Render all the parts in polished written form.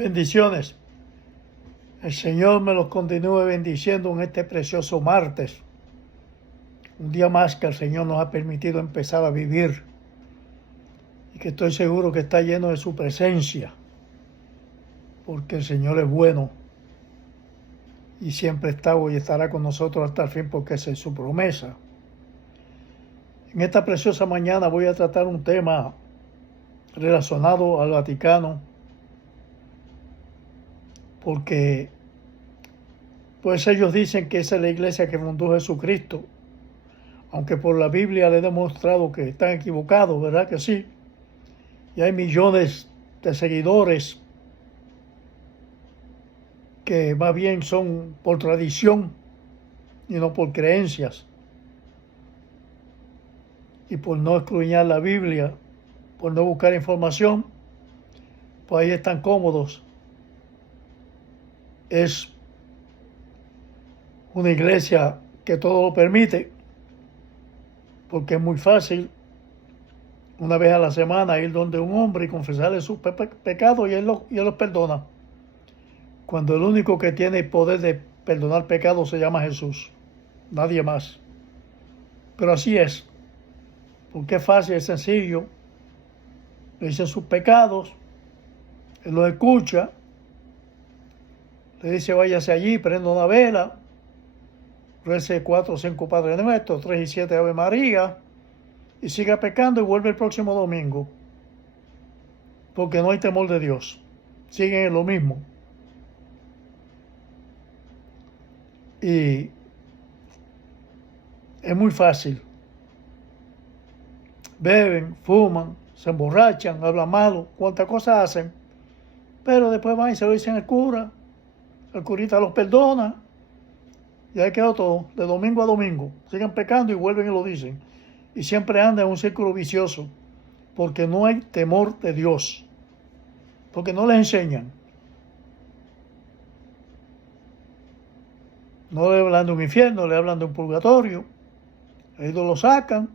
Bendiciones. El Señor me los continúe bendiciendo en este precioso martes. Un día más que el Señor nos ha permitido empezar a vivir y que estoy seguro que está lleno de su presencia, porque el Señor es bueno y siempre está y estará con nosotros hasta el fin, porque esa es su promesa. En esta preciosa mañana voy a tratar un tema relacionado al Vaticano, porque pues ellos dicen que esa es la iglesia que fundó Jesucristo, aunque por la Biblia le he demostrado que están equivocados, ¿verdad que sí? Y hay millones de seguidores que más bien son por tradición y no por creencias. Y por no escudriñar la Biblia, por no buscar información, pues ahí están cómodos. Es una iglesia que todo lo permite, porque es muy fácil una vez a la semana ir donde un hombre y confesarle sus pecados y él los perdona. Cuando el único que tiene el poder de perdonar pecados se llama Jesús, nadie más. Pero así es, porque es fácil, es sencillo. Le dicen sus pecados, él los escucha, le dice váyase allí, prenda una vela, rece 4 o 5 Padre Nuestro, 3 y 7 Ave María, y siga pecando y vuelve el próximo domingo, porque no hay temor de Dios, siguen en lo mismo. Y es muy fácil. Beben, fuman, se emborrachan, hablan malo, cuantas cosas hacen, pero después van y se lo dicen al cura, el curita los perdona, y ahí quedó todo, de domingo a domingo. Siguen pecando y vuelven y lo dicen. Y siempre andan en un círculo vicioso, porque no hay temor de Dios, porque no les enseñan. No le hablan de un infierno, le hablan de un purgatorio. Ellos lo sacan,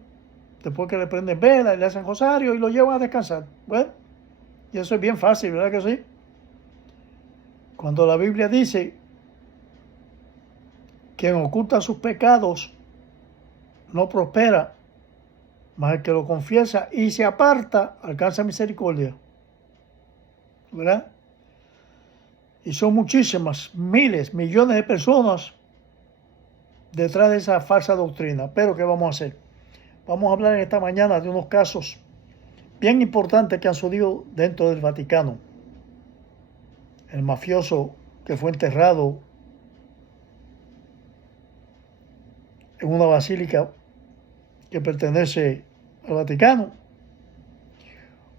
después que le prenden vela y le hacen rosario y lo llevan a descansar. Bueno, y eso es bien fácil, ¿verdad que sí? Cuando la Biblia dice: quien oculta sus pecados no prospera, mas el que lo confiesa y se aparta alcanza misericordia, ¿verdad? Y son muchísimas, miles, millones de personas detrás de esa falsa doctrina. Pero ¿qué vamos a hacer? Vamos a hablar en esta mañana de unos casos bien importantes que han sucedido dentro del Vaticano. El mafioso que fue enterrado en una basílica que pertenece al Vaticano.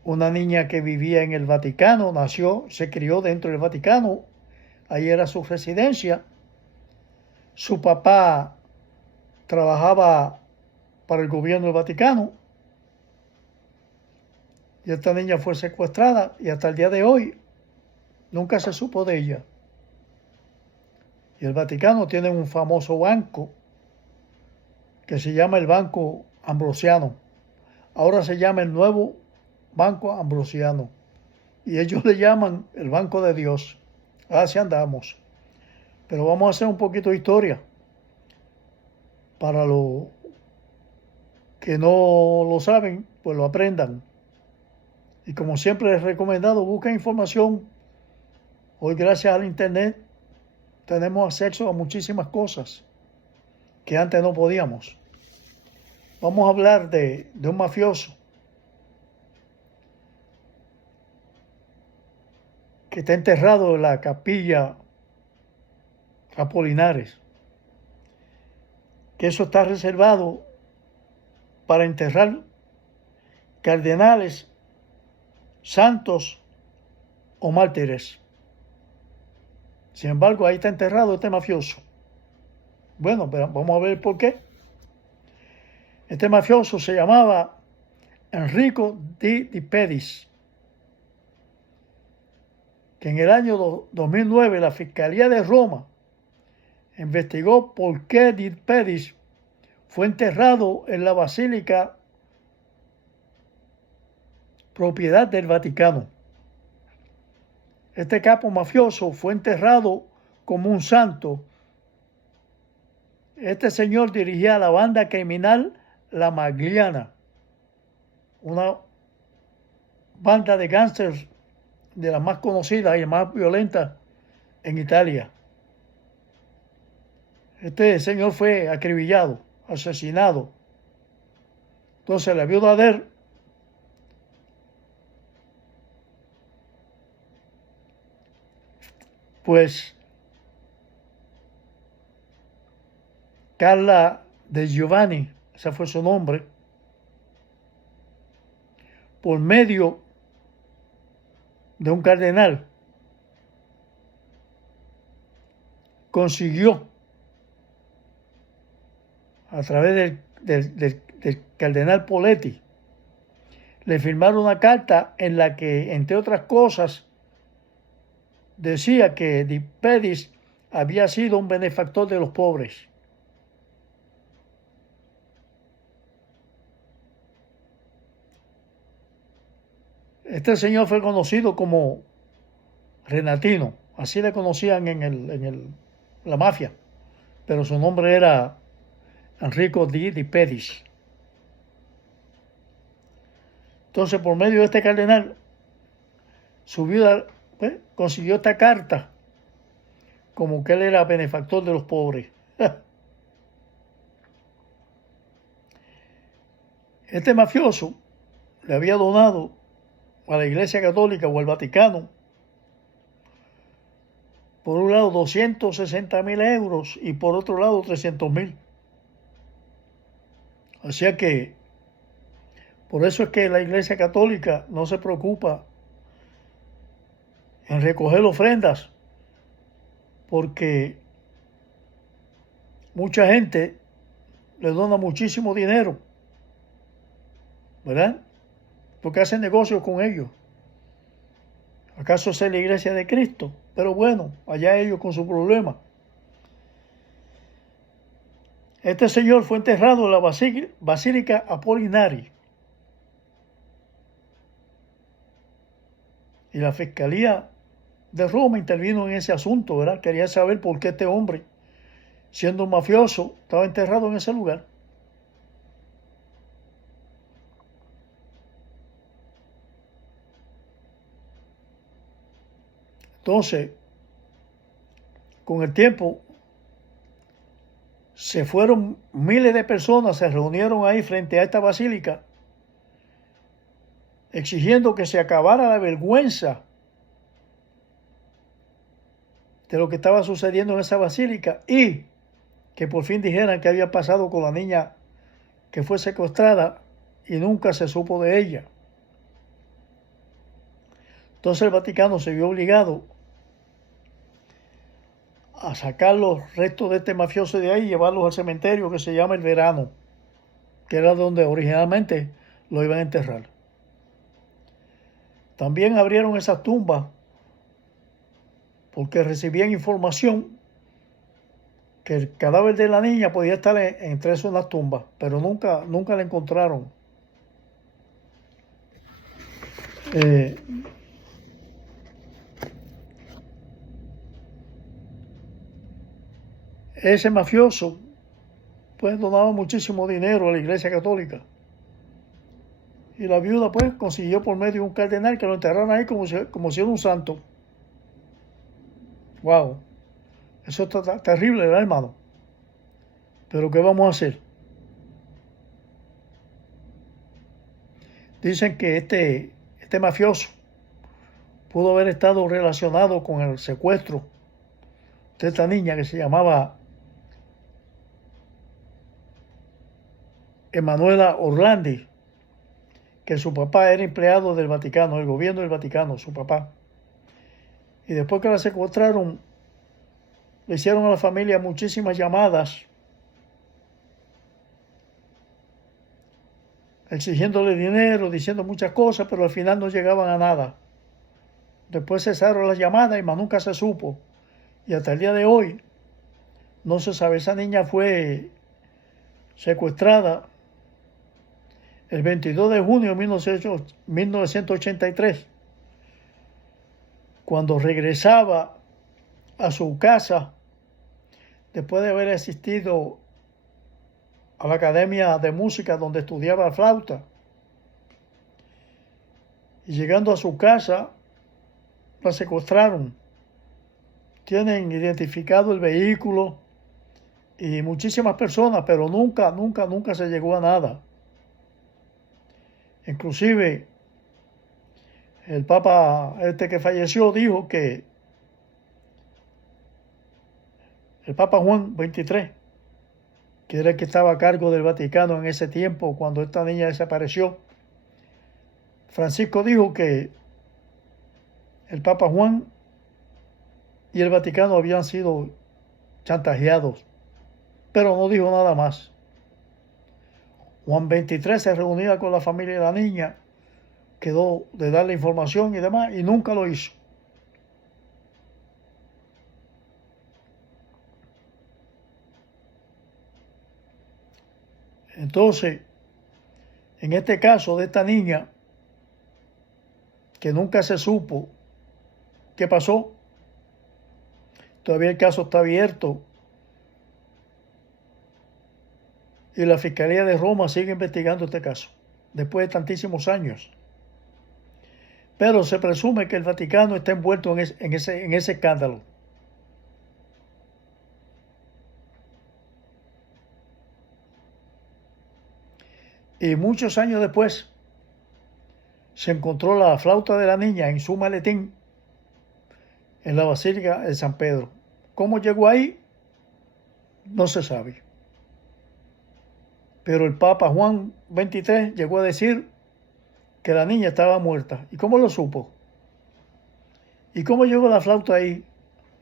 Una niña que vivía en el Vaticano, nació, se crió dentro del Vaticano, ahí era su residencia. Su papá trabajaba para el gobierno del Vaticano y esta niña fue secuestrada y hasta el día de hoy nunca se supo de ella. Y el Vaticano tiene un famoso banco que se llama el Banco Ambrosiano. Ahora se llama el Nuevo Banco Ambrosiano y ellos le llaman el Banco de Dios. Así andamos. Pero vamos a hacer un poquito de historia para los que no lo saben, pues lo aprendan. Y como siempre les he recomendado, busquen información. Hoy, gracias al internet, tenemos acceso a muchísimas cosas que antes no podíamos. Vamos a hablar de un mafioso que está enterrado en la capilla Apolinares, que eso está reservado para enterrar cardenales, santos o mártires. Sin embargo, ahí está enterrado este mafioso. Bueno, pero vamos a ver por qué. Este mafioso se llamaba Enrico Di Pedis, que en el año 2009 la Fiscalía de Roma investigó por qué Di Pedis fue enterrado en la Basílica propiedad del Vaticano. Este capo mafioso fue enterrado como un santo. Este señor dirigía la banda criminal La Magliana, una banda de gángsters de las más conocidas y más violentas en Italia. Este señor fue acribillado, asesinado. Entonces la viuda de él, pues Carla de Giovanni, ese fue su nombre, por medio de un cardenal, consiguió, a través del cardenal Poletti, le firmaron una carta en la que, entre otras cosas, decía que Di Pedis había sido un benefactor de los pobres. Este señor fue conocido como Renatino, así le conocían en la mafia, pero su nombre era Enrico Di Pedis. Entonces, por medio de este cardenal, su viuda consiguió esta carta como que él era benefactor de los pobres. Este mafioso le había donado a la Iglesia Católica o al Vaticano, por un lado 260.000 euros y por otro lado 300.000. O sea que por eso es que la Iglesia Católica no se preocupa en recoger ofrendas, porque mucha gente le dona muchísimo dinero, ¿verdad? Porque hacen negocios con ellos. ¿Acaso es la Iglesia de Cristo? Pero bueno, allá ellos con su problema. Este señor fue enterrado en la Basílica Apolinari. Y la Fiscalía de Roma intervino en ese asunto, ¿verdad? Quería saber por qué este hombre, siendo un mafioso, estaba enterrado en ese lugar. Entonces, con el tiempo, se fueron miles de personas, se reunieron ahí frente a esta basílica, exigiendo que se acabara la vergüenza de lo que estaba sucediendo en esa basílica y que por fin dijeran qué había pasado con la niña que fue secuestrada y nunca se supo de ella. Entonces el Vaticano se vio obligado a sacar los restos de este mafioso de ahí y llevarlos al cementerio que se llama El Verano, que era donde originalmente lo iban a enterrar. También abrieron esas tumbas porque recibían información que el cadáver de la niña podía estar entre esas tumbas, pero nunca la encontraron. Ese mafioso pues donaba muchísimo dinero a la Iglesia Católica. Y la viuda pues consiguió por medio de un cardenal que lo enterraron ahí como si era un santo. Wow, eso está terrible, ¿verdad, hermano? Pero ¿qué vamos a hacer? Dicen que este mafioso pudo haber estado relacionado con el secuestro de esta niña que se llamaba Emanuela Orlandi, que su papá era empleado del Vaticano, el gobierno del Vaticano, su papá. Y después que la secuestraron, le hicieron a la familia muchísimas llamadas exigiéndole dinero, diciendo muchas cosas, pero al final no llegaban a nada. Después cesaron las llamadas y más nunca se supo. Y hasta el día de hoy no se sabe. Esa niña fue secuestrada el 22 de junio de 1983. cuando regresaba a su casa, después de haber asistido a la academia de música donde estudiaba flauta, y llegando a su casa, la secuestraron. Tienen identificado el vehículo y muchísimas personas, pero nunca se llegó a nada. Inclusive, el Papa que falleció dijo que el Papa Juan XXIII, que era el que estaba a cargo del Vaticano en ese tiempo, cuando esta niña desapareció, Francisco dijo que el Papa Juan y el Vaticano habían sido chantajeados, pero no dijo nada más. Juan XXIII se reunía con la familia de la niña, quedó de darle información y demás, y nunca lo hizo. Entonces, en este caso de esta niña, que nunca se supo qué pasó, todavía el caso está abierto y la Fiscalía de Roma sigue investigando este caso, después de tantísimos años. Pero se presume que el Vaticano está envuelto en ese escándalo. Y muchos años después se encontró la flauta de la niña en su maletín en la Basílica de San Pedro. ¿Cómo llegó ahí? No se sabe. Pero el Papa Juan XXIII llegó a decir que la niña estaba muerta. ¿Y cómo lo supo? ¿Y cómo llegó la flauta ahí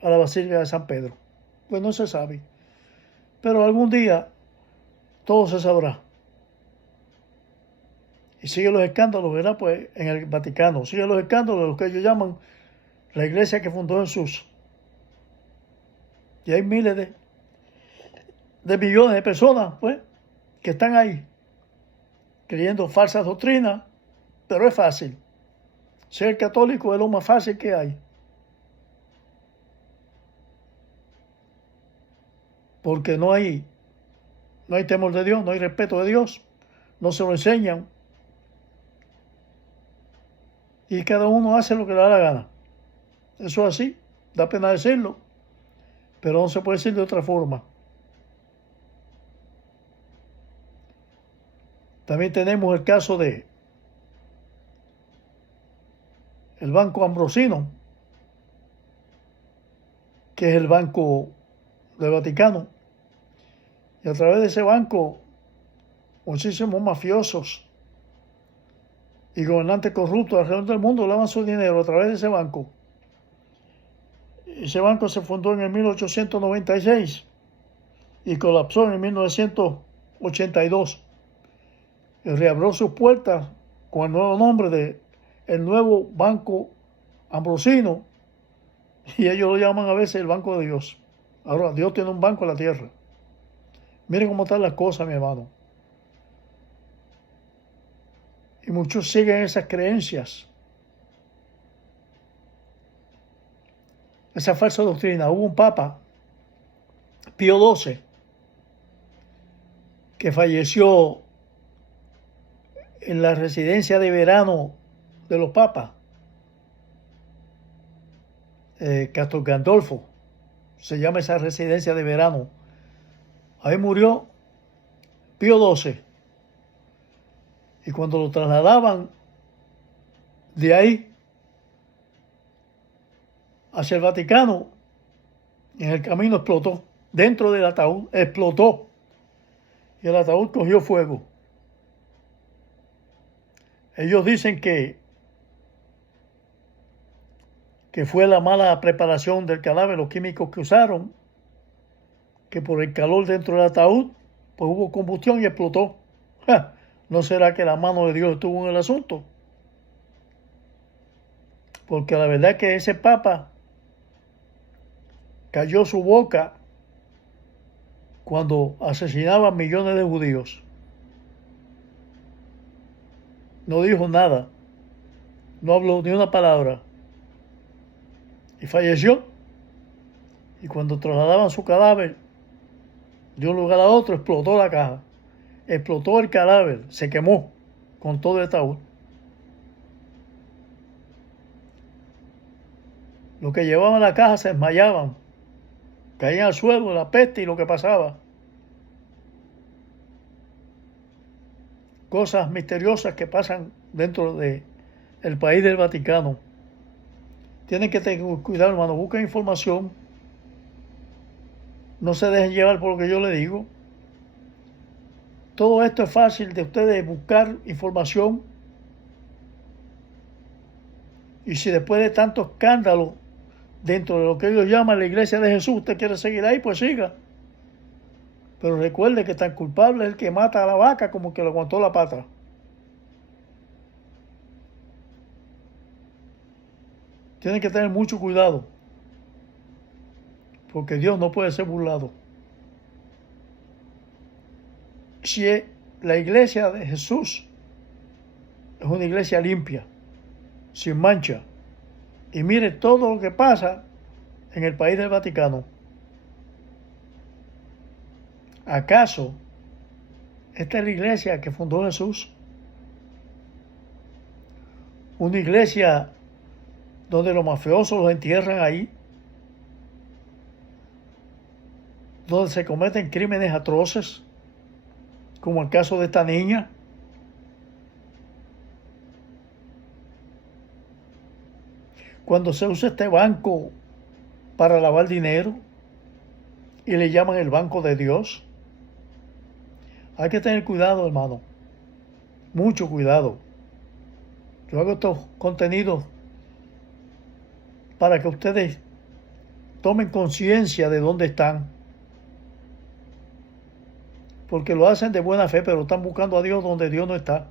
a la Basílica de San Pedro? Pues no se sabe. Pero algún día todo se sabrá. Y siguen los escándalos, ¿verdad? Pues en el Vaticano. Siguen los escándalos, lo que ellos llaman la iglesia que fundó Jesús. Y hay miles de millones de personas, pues, que están ahí creyendo falsas doctrinas, pero es fácil. Ser católico es lo más fácil que hay. Porque no hay temor de Dios, no hay respeto de Dios, no se lo enseñan. Y cada uno hace lo que le da la gana. Eso es así, da pena decirlo, pero no se puede decir de otra forma. También tenemos el caso de el Banco Ambrosino, que es el banco del Vaticano. Y a través de ese banco, muchísimos mafiosos y gobernantes corruptos alrededor del mundo lavan su dinero a través de ese banco. Ese banco se fundó en el 1896 y colapsó en el 1982. Y reabrió sus puertas con el nuevo nombre de el nuevo Banco Ambrosino, y ellos lo llaman a veces el Banco de Dios. Ahora, Dios tiene un banco en la tierra. Miren cómo están las cosas, mi hermano. Y muchos siguen esas creencias, esa falsa doctrina. Hubo un papa, Pío XII, que falleció en la residencia de verano de los papas, Castel Gandolfo, se llama esa residencia de verano. Ahí murió Pío XII. Y cuando lo trasladaban de ahí hacia el Vaticano, en el camino explotó. Dentro del ataúd explotó. Y el ataúd cogió fuego. Ellos dicen que fue la mala preparación del cadáver, los químicos que usaron, que por el calor dentro del ataúd, pues hubo combustión y explotó. ¡Ja! ¿No será que la mano de Dios estuvo en el asunto? Porque la verdad es que ese papa cayó su boca cuando asesinaban millones de judíos. No dijo nada, no habló ni una palabra. y falleció. Y cuando trasladaban su cadáver de un lugar a otro, explotó la caja, explotó el cadáver, se quemó con todo el ataúd. Los que llevaban la caja se desmayaban, caían al suelo, la peste y lo que pasaba. Cosas misteriosas que pasan dentro del país del Vaticano. Tienen que tener cuidado, hermano, busquen información. No se dejen llevar por lo que yo le digo. Todo esto es fácil de ustedes buscar información. Y si después de tanto escándalo dentro de lo que ellos llaman la iglesia de Jesús, usted quiere seguir ahí, pues siga. Pero recuerde que tan culpable es el que mata a la vaca como el que le aguantó la pata. Tienen que tener mucho cuidado, porque Dios no puede ser burlado. Si la iglesia de Jesús es una iglesia limpia, sin mancha, y mire todo lo que pasa en el país del Vaticano, ¿acaso esta es la iglesia que fundó Jesús? Una iglesia donde los mafiosos los entierran ahí, donde se cometen crímenes atroces, como el caso de esta niña. Cuando se usa este banco para lavar dinero y le llaman el banco de Dios, hay que tener cuidado, hermano, mucho cuidado. Yo hago estos contenidos para que ustedes tomen conciencia de dónde están, porque lo hacen de buena fe, pero están buscando a Dios donde Dios no está.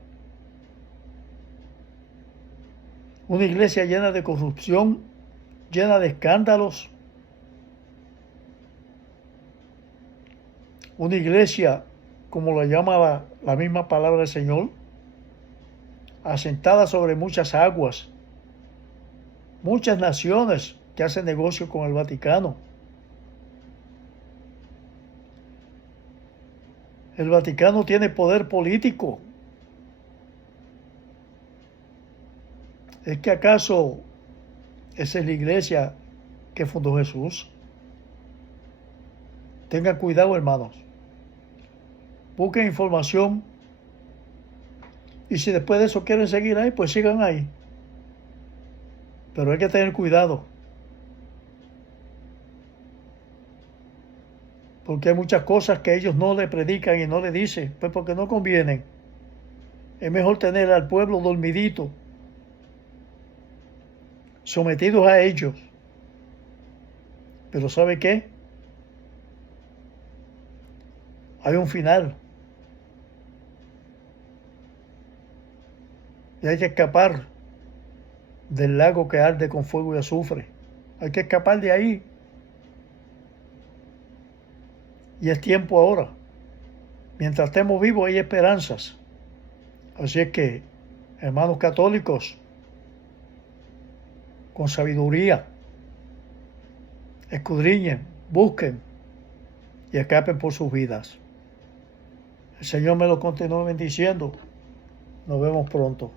Una iglesia llena de corrupción, llena de escándalos. Una iglesia, como lo llama la misma palabra del Señor, asentada sobre muchas aguas, muchas naciones que hacen negocio con el Vaticano. El Vaticano tiene poder político. ¿Es que acaso esa es la iglesia que fundó Jesús? Tengan cuidado, hermanos. Busquen información. Y si después de eso quieren seguir ahí, pues sigan ahí. Pero hay que tener cuidado. Porque hay muchas cosas que ellos no le predican y no le dicen, pues porque no convienen. Es mejor tener al pueblo dormidito, sometidos a ellos. Pero ¿sabe qué? Hay un final. Y hay que escapar del lago que arde con fuego y azufre. Hay que escapar de ahí. Y es tiempo ahora. Mientras estemos vivos hay esperanzas. Así es que, hermanos católicos, con sabiduría, escudriñen, busquen y escapen por sus vidas. El Señor me lo continúe bendiciendo. Nos vemos pronto.